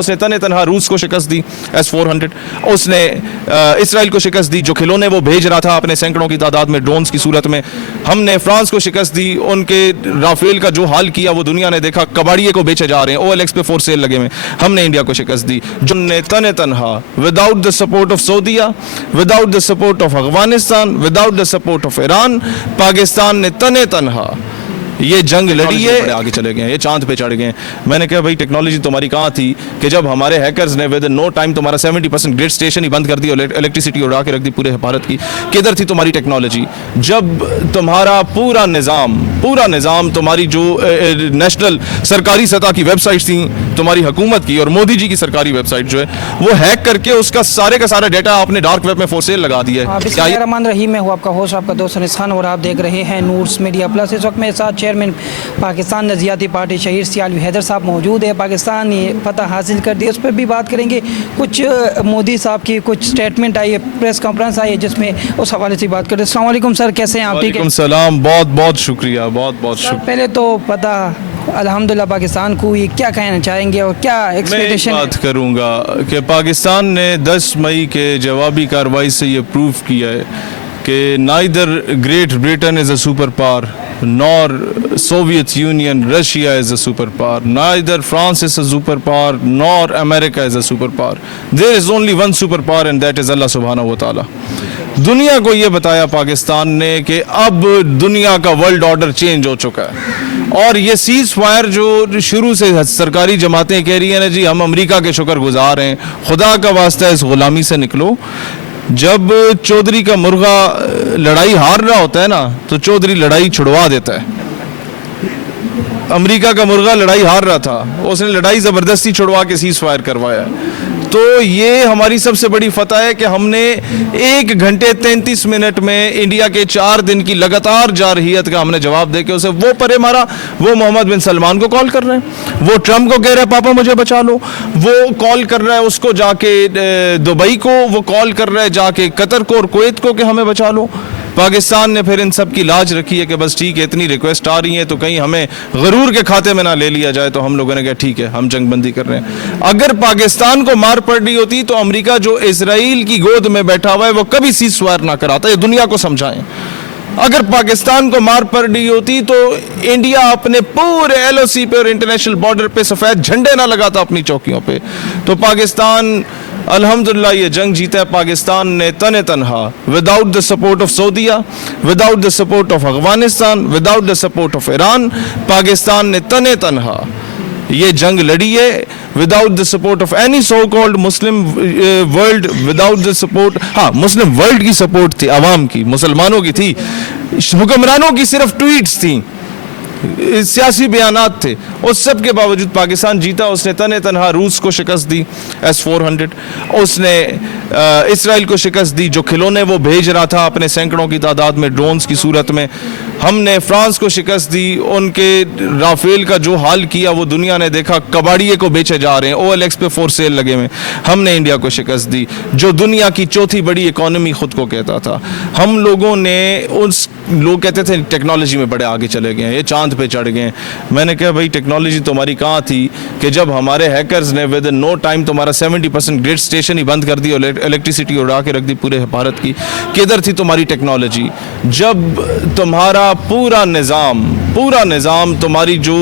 उसने तने तनहा रूस को शिकस्त दी S-400, उसने इसराइल को शिकस्त दी जो खिलौने वो भेज रहा था अपने सैकड़ों की तादाद में ड्रोन्स की सूरत में। हमने फ्रांस को शिकस्त दी, उनके राफेल का जो हाल किया वो दुनिया ने देखा, कबाड़िए को बेचे जा रहे हैं, OLX पे फोर सेल लगे हुए। हमने इंडिया को शिकस्त दी जो ने तने तनहा विदाउट द सपोर्ट ऑफ सऊदीया, without the support of Afghanistan, without the support of Iran, Pakistan ने तने तनहा ये जंग लड़ी है, बड़े आगे चले गए, ये चांद पे चढ़ गए। मैंने कहा भाई टेक्नोलॉजी तुम्हारी कहाँ थी कि जब हमारे हैकर्स ने विद नो टाइम तुम्हारा 70% ग्रिड स्टेशन ही बंद कर दी और इलेक्ट्रिसिटी उड़ा के रख दी पूरे भारत की। किधर थी तुम्हारी टेक्नोलॉजी जब तुम्हारा पूरा निज़ाम तुम्हारी जो नेशनल सरकारी सतह की वेबसाइट्स थी तुम्हारी हुकूमत की और मोदी जी की सरकारी वेबसाइट जो है वो हैक करके उसका सारे का सारा डाटा आपने डार्क वेब में फॉर सेल लगा दिया है। बिस्मिल्लाहिर्रहमानिर्रहीम, मैं हूँ आपका होस्ट आपका दोस्त अनीस खान और आप देख रहे हैं नूर्स मीडिया प्लस। इस वक्त मेरे साथ चेयरमैन पाकिस्तान नज़रियाती पार्टी शहीद सियालवी हैदर साहब मौजूद है। पाकिस्तान ने फतह हासिल कर दी, उस पर भी बात करेंगे। कुछ मोदी साहब की कुछ स्टेटमेंट आई है, प्रेस कॉन्फ्रेंस आई है जिसमें उस हवाले से बात करें। अस्सलाम वालेकुम सर, कैसे हैं आप? ठीक है, सलाम, बहुत बहुत शुक्रिया, बहुत बहुत शुक्रिया। पहले तो पता अल्हम्दुलिल्लाह पाकिस्तान को ये क्या कहना चाहेंगे और क्या एक्सपेक्टेशन? मैं बात करूंगा कि पाकिस्तान ने 10 मई के जवाबी कार्रवाई से ये प्रूव किया है कि neither great Britain is a super power nor Soviet Union, Russia is a superpower. Neither France is a superpower, nor America is a superpower. There is only one superpower and that is Allah subhanahu wa ta'ala. दुनिया को ये बताया पाकिस्तान ने कि अब दुनिया का world order change हो चुका है और ये सीज फायर जो शुरू से सरकारी जमातें कह रही हैं ना जी हम अमेरिका के शुक्रगुजार हैं, खुदा का वास्ता इस गुलामी से निकलो। जब चौधरी का मुर्गा लड़ाई हार रहा होता है ना तो चौधरी लड़ाई छुड़वा देता है। अमेरिका का मुर्गा लड़ाई हार रहा था, उसने लड़ाई ज़बरदस्ती छुड़वा के सीज फायर करवाया। तो ये हमारी सबसे बड़ी फतह है कि हमने 1 घंटे 33 मिनट में इंडिया के 4 दिन की लगातार जारहियत का हमने जवाब दे के उसे वो परे मारा। वो मोहम्मद बिन सलमान को कॉल कर रहे हैं, वो ट्रम्प को कह रहे हैं पापा मुझे बचा लो, वो कॉल कर रहा है उसको जाके दुबई को, वो कॉल कर रहा है जाके कतर को और कुवैत को कि हमें बचा लो। पाकिस्तान ने फिर इन सब की लाज रखी है कि बस ठीक है इतनी रिक्वेस्ट आ रही है तो कहीं हमें गरूर के खाते में ना ले लिया जाए, तो हम लोगों ने कहा ठीक है हम जंगबंदी कर रहे हैं। अगर पाकिस्तान को मार पड़ रही होती तो अमेरिका जो इजराइल की गोद में बैठा हुआ है वो कभी सीज फायर ना कराता। ये दुनिया को समझाएं। अगर पाकिस्तान को मार पड़ रही होती तो इंडिया अपने पूरे LOC पे और इंटरनेशनल बॉर्डर पे सफेद झंडे ना लगाता अपनी चौकियों पे। तो पाकिस्तान अल्हम्दुलिल्लाह ये जंग जीता है। पाकिस्तान ने तने तनहा विदाउट द सपोर्ट ऑफ सऊदीया, without the support of Afghanistan, without the support of Iran, Pakistan ने तने तनहा ये जंग लड़ी है without the support of any so called Muslim world, without the support, हाँ मुस्लिम वर्ल्ड की सपोर्ट थी, अवाम की, मुसलमानों की थी, हुक्मरानों की सिर्फ ट्वीट्स थी, सियासी बयानात थे, उस सब के बावजूद पाकिस्तान जीता। उसने तने तनहा रूस को शिकस्त दी S-400, उसने इसराइल को शिकस्त दी जो खिलौने वो भेज रहा था अपने सैकड़ों की तादाद में ड्रोन्स की सूरत में। हमने फ्रांस को शिकस्त दी, उनके राफेल का जो हाल किया वो दुनिया ने देखा, कबाड़िए को बेचे जा रहे हैं, OLX पे फोर सेल लगे हुए। हमने इंडिया को शिकस्त दी जो दुनिया की चौथी बड़ी इकोनॉमी खुद को कहता था। हम लोगों ने उस लोग कहते थे टेक्नोलॉजी में बड़े आगे चले गए, ये चांद पे चढ़ गए। मैंने कहा भाई टेक्नोलॉजी तुम्हारी कहाँ थी कि जब हमारे हैकर्स ने विद नो टाइम तुम्हारा 70% ग्रिड स्टेशन ही बंद कर दी और इलेक्ट्रिसिटी उड़ा के रख दी पूरे भारत की। किधर थी तुम्हारी टेक्नोलॉजी जब तुम्हारा पूरा निज़ाम तुम्हारी जो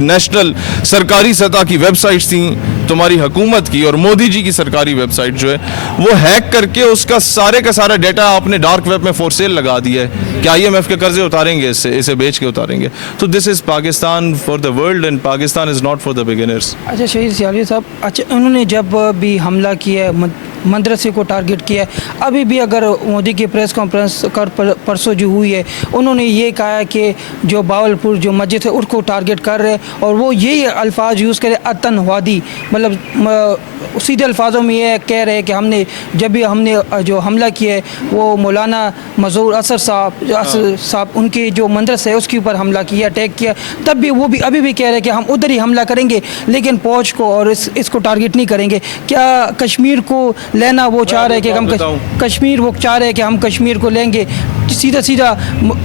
नेशनल सरकारी सतह की वेबसाइट्स थी तुम्हारी हुकूमत की और मोदी जी की सरकारी वेबसाइट जो है वो हैक करके उसका सारे का सारा डाटा आपने डार्क वेब में फॉर सेल लगा दिया है कि IMF के कर्जे उतारेंगे, इसे बेच के उतारेंगे। तो this is Pakistan for the world and Pakistan is not for the beginners. अच्छा शहीद सियालवी साहब, अच्छा उन्होंने जब भी हमला किया मदरसे को टारगेट किया है, अभी भी अगर मोदी की प्रेस कॉन्फ्रेंस परसों जो हुई है उन्होंने ये कहा है कि जो बावलपुर जो मस्जिद है उसको टारगेट कर रहे हैं और वो यही अल्फाज यूज़ करे आतंकवादी, मतलब सीधे अल्फाजों में ये कह रहे हैं कि हमने जब भी हमने जो हमला किया है वो मौलाना मजहूर असर साहब उनकी जो मदरसा है उसके ऊपर हमला किया, अटैक किया, तब भी वो भी अभी भी कह रहे हैं कि हम उधर ही हमला करेंगे लेकिन फौज को और इसको टारगेट नहीं करेंगे। क्या कश्मीर को लेना वो चाह रहे हैं कि हम बताऊं। कश्मीर, वो चाह रहे हैं कि हम कश्मीर को लेंगे। सीधा सीधा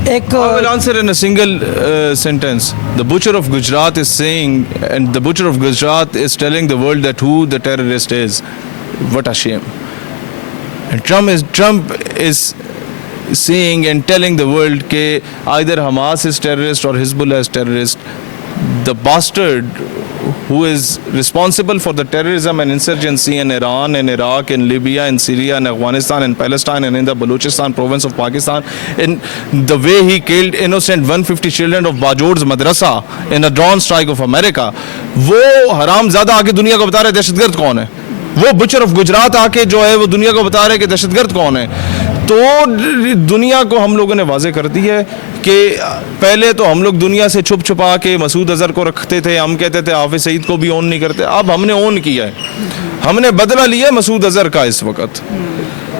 एक I will answer in a single sentence. The butcher of Gujarat is saying, and the butcher of Gujarat is telling the world that who the terrorist is. What a shame. And Trump is saying and telling the world that either Hamas is terrorist or Hezbollah is terrorist. The bastard who is responsible for the terrorism and insurgency in Iran, in Iraq, in Libya, in Syria, in Afghanistan, in Palestine, and in the Balochistan province of Pakistan, in the way he killed innocent 150 children of Bajor's madrasa in a drone strike of America, वो हरामजादा आके दुनिया को बता रहे दहशतगर्द कौन है। वो butcher of Gujarat आके जो है वो दुनिया को बता रहे कि दहशतगर्द कौन है। तो दुनिया को हम लोगों ने वाजे कर दी है कि पहले तो हम लोग दुनिया से छुप छुपा के मसूद अजहर को रखते थे, हम कहते थे हाफिज सईद को भी ऑन नहीं करते। अब हमने ऑन किया है, हमने बदला लिया मसूद अजहर का इस वक्त,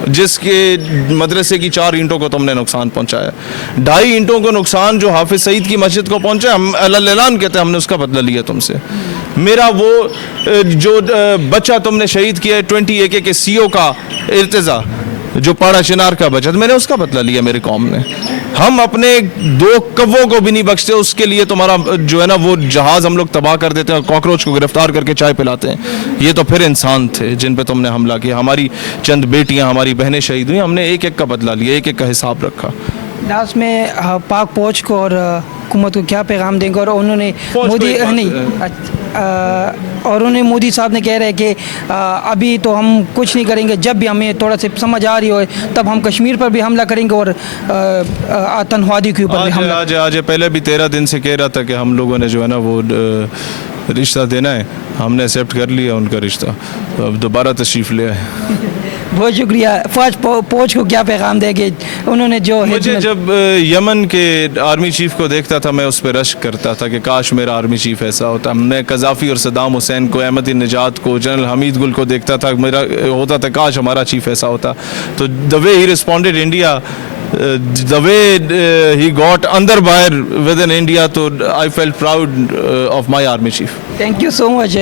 जिसके मदरसे की 4 ईंटों को तुमने नुकसान पहुंचाया, 2.5 ईंटों को नुकसान जो हाफिज सईद की मस्जिद को पहुंचा, हम अल-ऐलान कहते हैं हमने उसका बदला लिया तुमसे। मेरा वो जो बच्चा तुमने शहीद किया है 20 AK के CO का इर्तिजा, जो पाड़ा चिनार का बचत, मैंने उसका बदला लिया मेरे कौम ने। हम अपने 2 कव्वों को भी नहीं बख्शते, उसके लिए तुम्हारा जो है ना वो जहाज हम लोग तबाह कर देते हैं और कॉकरोच को गिरफ्तार करके चाय पिलाते हैं। ये तो फिर इंसान थे जिन पे तुमने हमला किया। हमारी चंद बेटियां, हमारी बहनें शहीद हुई, हमने एक एक का बदला लिया, एक एक का हिसाब रखा। लास्ट में पाक फौज को और हुकूमत को क्या पैगाम देंगे? और उन्होंने मोदी और उन्हें मोदी साहब ने कह रहे हैं कि अभी तो हम कुछ नहीं करेंगे, जब भी हमें थोड़ा सा समझ आ रही हो तब हम कश्मीर पर भी हमला करेंगे और आतंकवादी के ऊपर भी हमला। आज पहले भी 13 दिन से कह रहा था कि हम लोगों ने जो है ना वो रिश्ता देना है, हमने एक्सेप्ट कर लिया उनका रिश्ता, अब दोबारा तशरीफ़ ले आए। बहुत शुक्रिया। फौज को क्या पैगाम देंगे? उन्होंने जो मुझे जब यमन के आर्मी चीफ को देखता था मैं उस पर रश्क करता था कि काश मेरा आर्मी चीफ ऐसा होता। मैं कज़ाफ़ी और सद्दाम हुसैन को, अहमद निजात को, जनरल हमीद गुल को देखता था, मेरा होता था काश हमारा चीफ ऐसा होता। तो the way he responded India, the way he got under fire within India, so I felt proud of my army chief. Thank you so much.